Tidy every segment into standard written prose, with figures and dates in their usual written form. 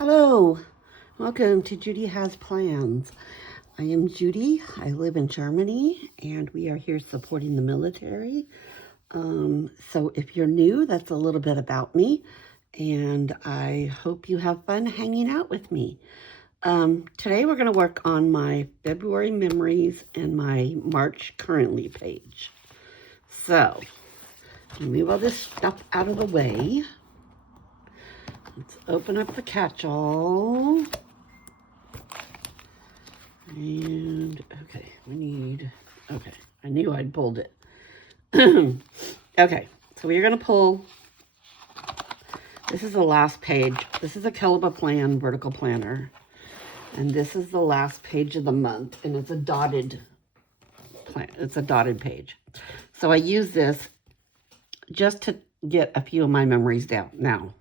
Hello, welcome to Judy Has Plans. I am Judy. I live in Germany and we are here supporting the military. So if you're new, that's a little bit about me and I hope you have fun hanging out with me. Today we're going to work on my February memories and my March currently page. So, move all this stuff out of the way. Let's open up the Catchall. And, okay, okay, I knew I'd pulled it. Okay, so we're going to pull, this is the last page. This is a Caliber Plan vertical planner. And this is the last page of the month, and it's a dotted plan. It's a dotted page. So I use this just to get a few of my memories down. Now,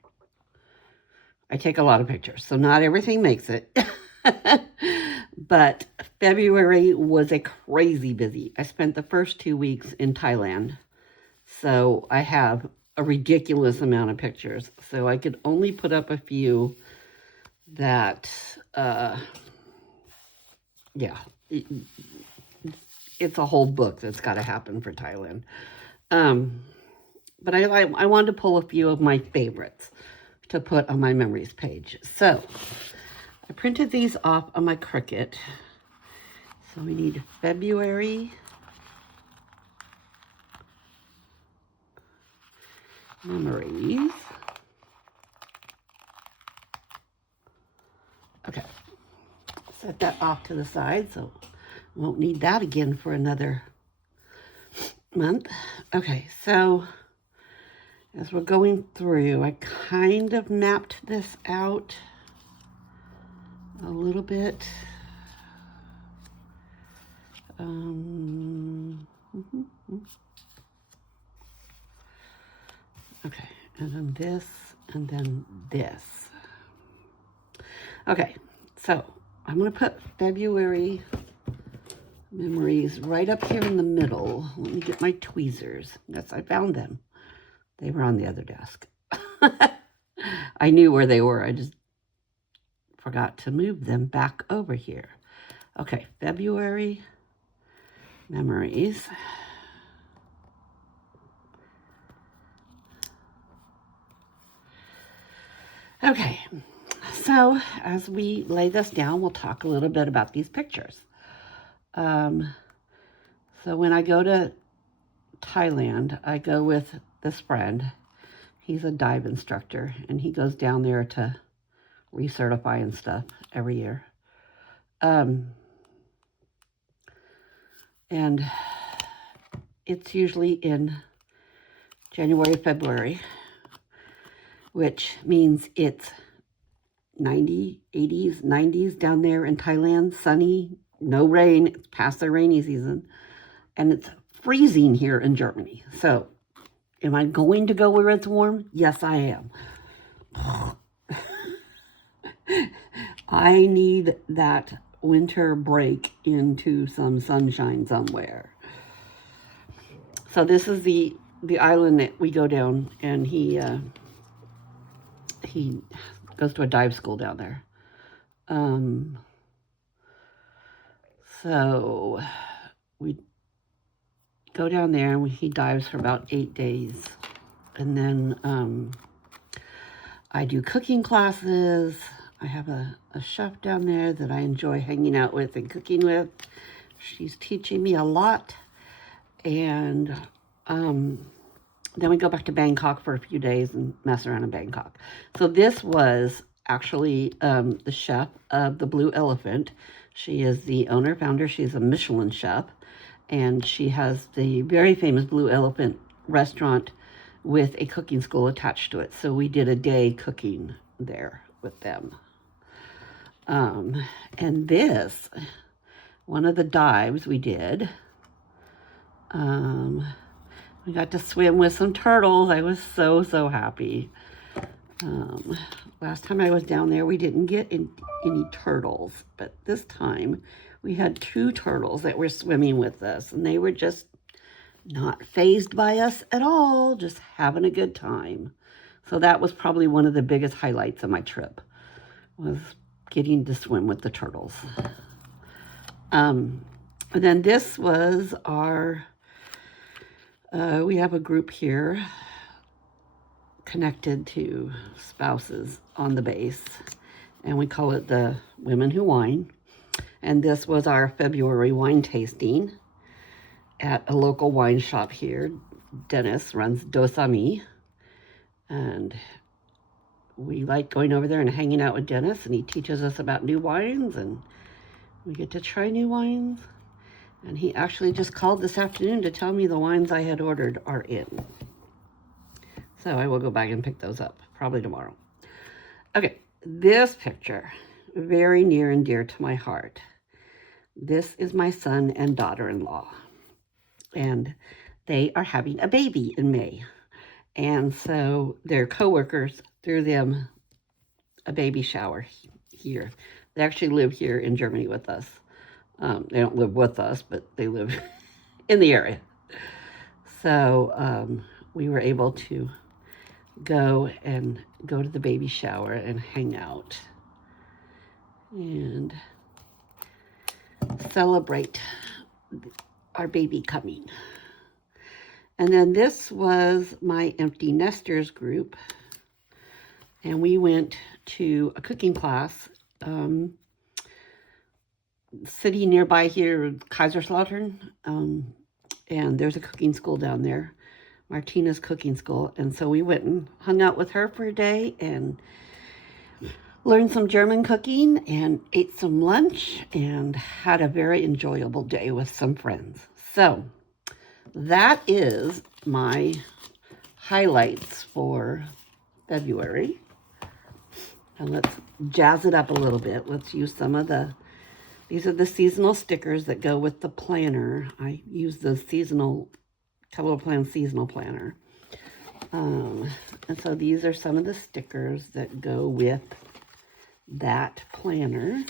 I take a lot of pictures, so not everything makes it. But February was a crazy busy. I spent the first 2 weeks in Thailand. So I have a ridiculous amount of pictures. So I could only put up a few that, it's a whole book that's got to happen for Thailand. But I wanted to pull a few of my favorites to put on my memories page. So I printed these off on my Cricut. So we need February, memories. Okay, set that off to the side, so won't need that again for another month. Okay, so as we're going through, I kind of mapped this out a little bit. Okay, and then this, and then this. Okay, so I'm going to put February memories right up here in the middle. Let me get my tweezers. Yes, I found them. They were on the other desk. I knew where they were. I just forgot to move them back over here. Okay, February memories. Okay, so as we lay this down, we'll talk a little bit about these pictures. So when I go to Thailand, I go with this friend. He's a dive instructor, and he goes down there to recertify and stuff every year. And it's usually in January, February, which means it's 90, 80s, 90s down there in Thailand, sunny, no rain, it's past the rainy season, and it's freezing here in Germany. So, am I going to go where it's warm? Yes, I am. I need that winter break into some sunshine somewhere. So this is the island that we go down, and he goes to a dive school down there. So we go down there and he dives for about 8 days. And then I do cooking classes. I have a chef down there that I enjoy hanging out with and cooking with. She's teaching me a lot. And then we go back to Bangkok for a few days and mess around in Bangkok. So this was actually the chef of the Blue Elephant. She is the owner, founder. She's a Michelin chef. And she has the very famous Blue Elephant restaurant with a cooking school attached to it. So we did a day cooking there with them. And this, one of the dives we did, we got to swim with some turtles. I was so happy. Last time I was down there, we didn't get any turtles, but this time we had 2 turtles that were swimming with us, and they were just not fazed by us at all, just having a good time. So that was probably one of the biggest highlights of my trip, was getting to swim with the turtles. And then this was our, we have a group here connected to spouses on the base, and we call it the Women Who Wine. And this was our February wine tasting at a local wine shop here. Dennis runs Dos Amis, and we like going over there and hanging out with Dennis, and he teaches us about new wines, and we get to try new wines. And he actually just called this afternoon to tell me the wines I had ordered are in. So I will go back and pick those up, probably tomorrow. Okay, this picture, very near and dear to my heart. This is my son and daughter-in-law, and they are having a baby in May. And so their coworkers threw them a baby shower here. They actually live here in Germany with us. They don't live with us, but they live in the area. So we were able to go to the baby shower and hang out and celebrate our baby coming. And then this was my empty nesters group, and we went to a cooking class city nearby here, Kaiserslautern, and there's a cooking school down there, Martina's cooking school. And so we went and hung out with her for a day and learned some German cooking and ate some lunch and had a very enjoyable day with some friends. So that is my highlights for February. And let's jazz it up a little bit. Let's use some of these are the seasonal stickers that go with the planner. I use the Catchall Plan seasonal planner. And so these are some of the stickers that go with that planner.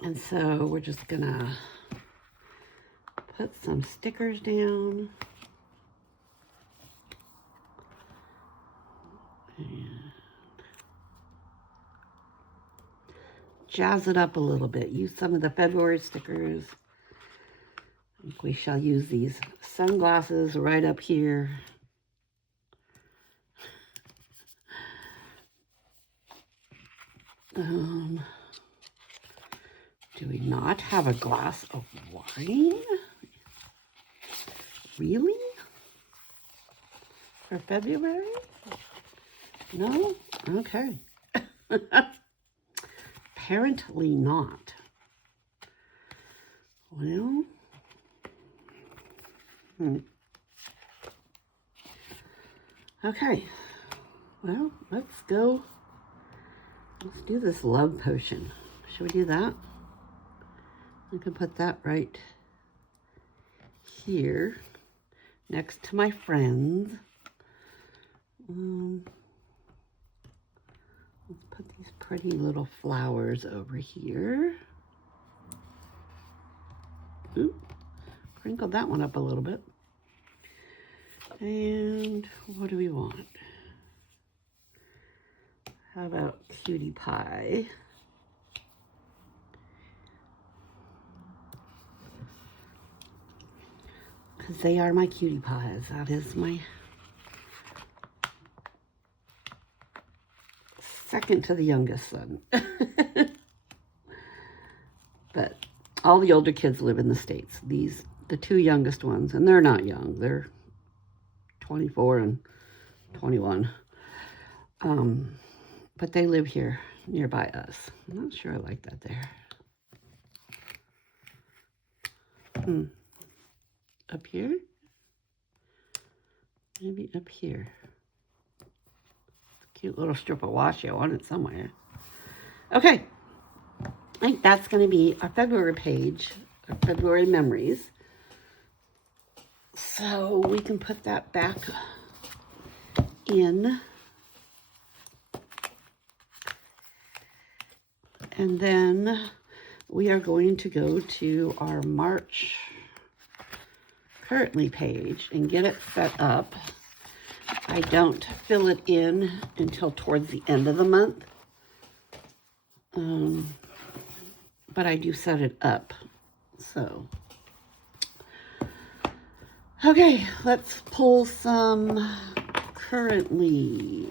And so we're just gonna put some stickers down. And jazz it up a little bit. Use some of the February stickers. I think we shall use these sunglasses right up here. Do we not have a glass of wine? Really? For February? No? Okay. Apparently not. Well, okay. Well, let's go. Let's do this love potion. Should we do that? I can put that right here next to my friends. Let's put these pretty little flowers over here. Ooh, crinkle that one up a little bit. And what do we want? How about cutie pie? Because they are my cutie pies. That is my second to the youngest son. But all the older kids live in the States. The two youngest ones, and they're not young. They're 24 and 21. But they live here nearby us. I'm not sure I like that there. Up here? Maybe up here. Cute little strip of washi. I want it somewhere. Okay. I think that's going to be our February page, our February memories. So we can put that back in. And then we are going to go to our March currently page and get it set up. I don't fill it in until towards the end of the month. But I do set it up. So, okay, let's pull some currently.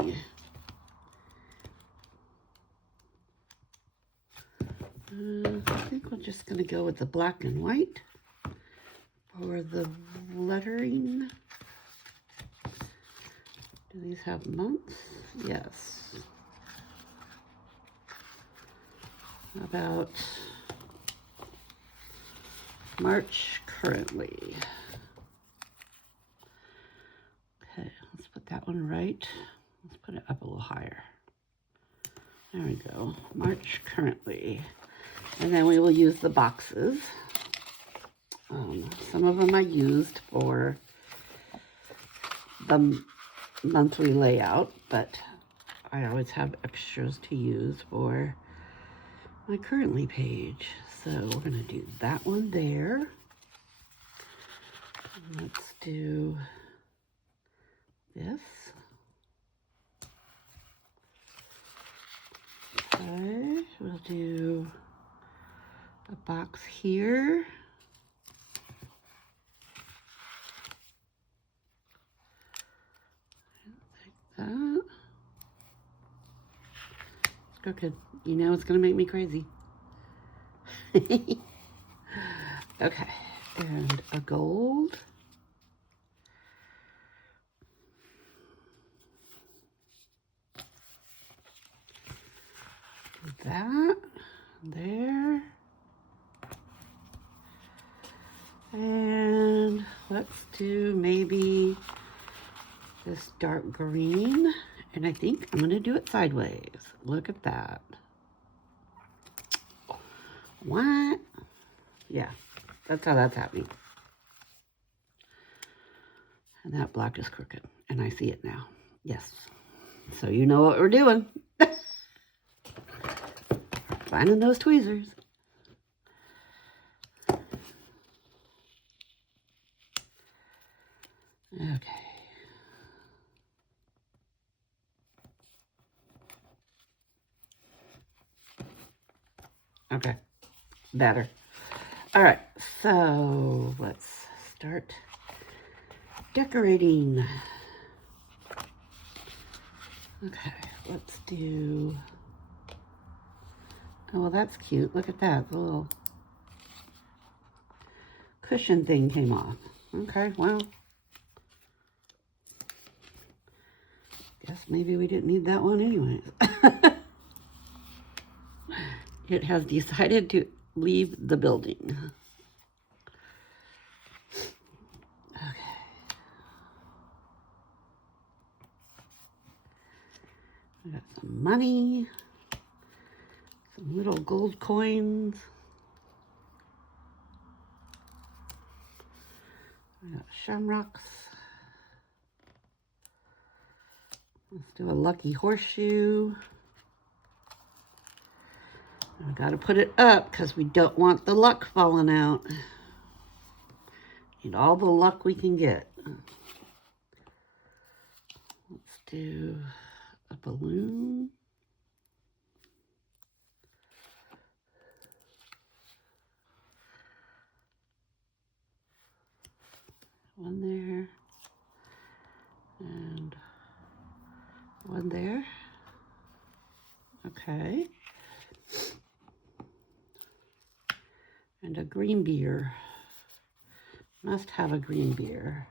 I think we're just going to go with the black and white for the lettering. Do these have months? Yes. About March currently. Okay, let's put that one right. Let's put it up a little higher. There we go. March currently. And then we will use the boxes. Some of them I used for the monthly layout, but I always have extras to use for my currently page. So we're going to do that one there. Let's do this. Okay, we'll do a box here. Like that. It's crooked. You know it's going to make me crazy. Okay, and a gold. That there. And let's do maybe this dark green. And I think I'm going to do it sideways. Look at that. What? Yeah, that's how that's happening. And that black is crooked. And I see it now. Yes. So you know what we're doing. Finding those tweezers. Okay. Okay. Better. All right. So let's start decorating. Okay. Let's do... Oh, well, that's cute. Look at that. The little cushion thing came off. Okay, well. Guess maybe we didn't need that one anyways. It has decided to leave the building. Okay. I got some money. Some little gold coins. I got shamrocks. Let's do a lucky horseshoe. I gotta put it up because we don't want the luck falling out. Need all the luck we can get. Let's do a balloon. One there. And one there. Okay. And a green beer. Must have a green beer.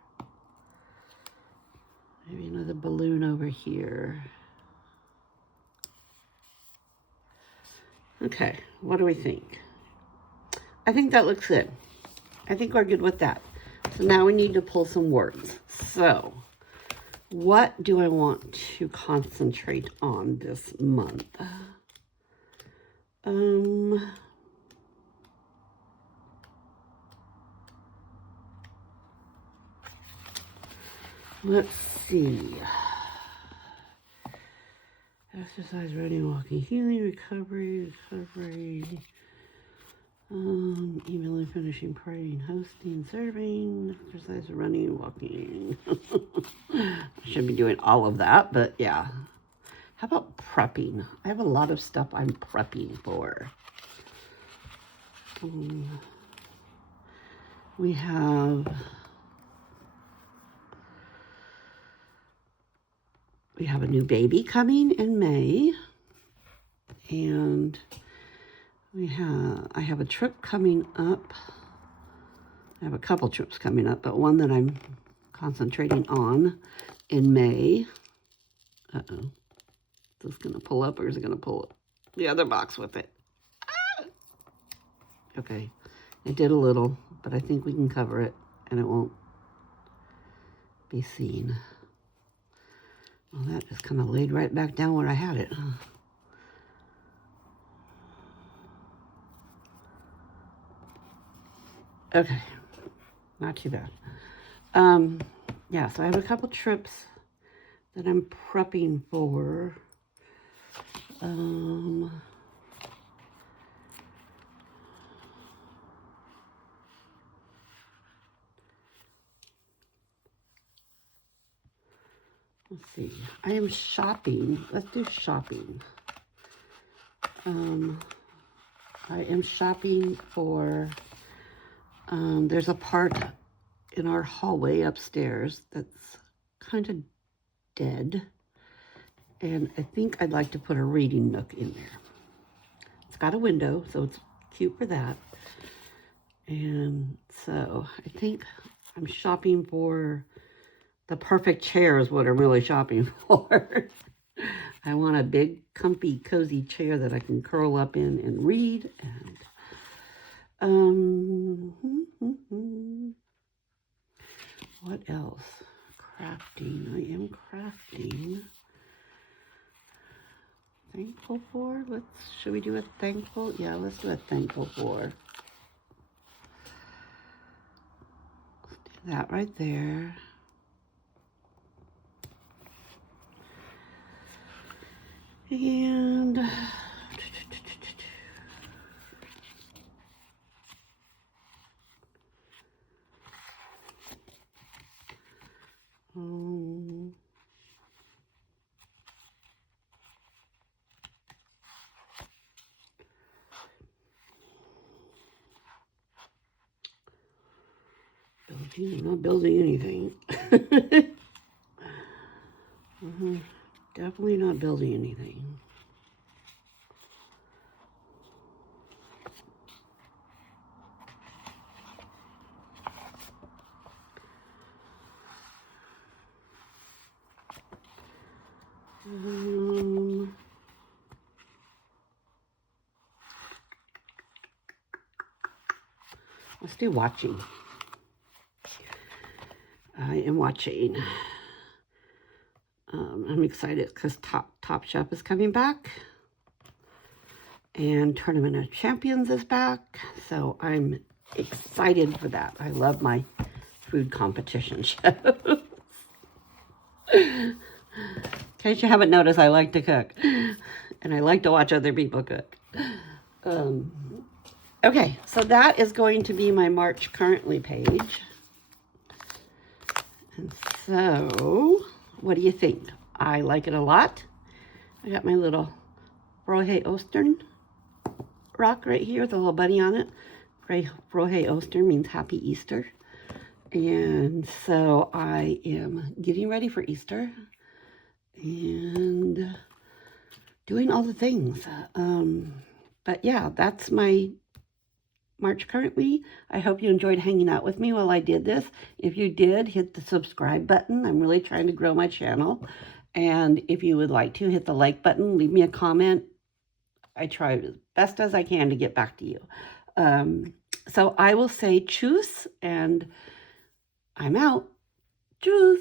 Maybe another balloon over here. Okay, what do we think? I think that looks good. I think we're good with that. So now we need to pull some words. So, what do I want to concentrate on this month? Let's see. Exercise, running, walking, healing, recovery. Emailing, finishing, praying, hosting, serving, exercise, running, walking. I should be doing all of that, but yeah. How about prepping? I have a lot of stuff I'm prepping for. We have a new baby coming in May, and I have a trip coming up. I have a couple trips coming up, but one that I'm concentrating on in May. Uh-oh. Is this going to pull up, or is it going to pull the other box with it? Ah! Okay. It did a little, but I think we can cover it, and it won't be seen. Well, that just kind of laid right back down where I had it, huh? Okay. Not too bad. Yeah, so I have a couple trips that I'm prepping for. Let's see. I am shopping. Let's do shopping. I am shopping for, there's a part in our hallway upstairs that's kind of dead. And I think I'd like to put a reading nook in there. It's got a window, so it's cute for that. And so I think I'm shopping for the perfect chair is what I'm really shopping for. I want a big, comfy, cozy chair that I can curl up in and read. And what else? Crafting. I am crafting. Thankful for? Should we do a thankful? Yeah, let's do a thankful for. Let's do that right there. And I'm not building anything. Definitely not building anything. Let's do watching. I am watching. I'm excited because Top Chef is coming back. And Tournament of Champions is back. So I'm excited for that. I love my food competition shows. In case you haven't noticed, I like to cook. And I like to watch other people cook. Okay, so that is going to be my March currently page. And so, what do you think? I like it a lot. I got my little Rohe Ostern rock right here with a little bunny on it. Rohe Ostern means Happy Easter. And so I am getting ready for Easter and doing all the things. But yeah, that's my March currently. I hope you enjoyed hanging out with me while I did this. If you did, hit the subscribe button. I'm really trying to grow my channel. And if you would like to, hit the like button, leave me a comment. I try as best as I can to get back to you. So I will say tschüss, and I'm out. Tschüss.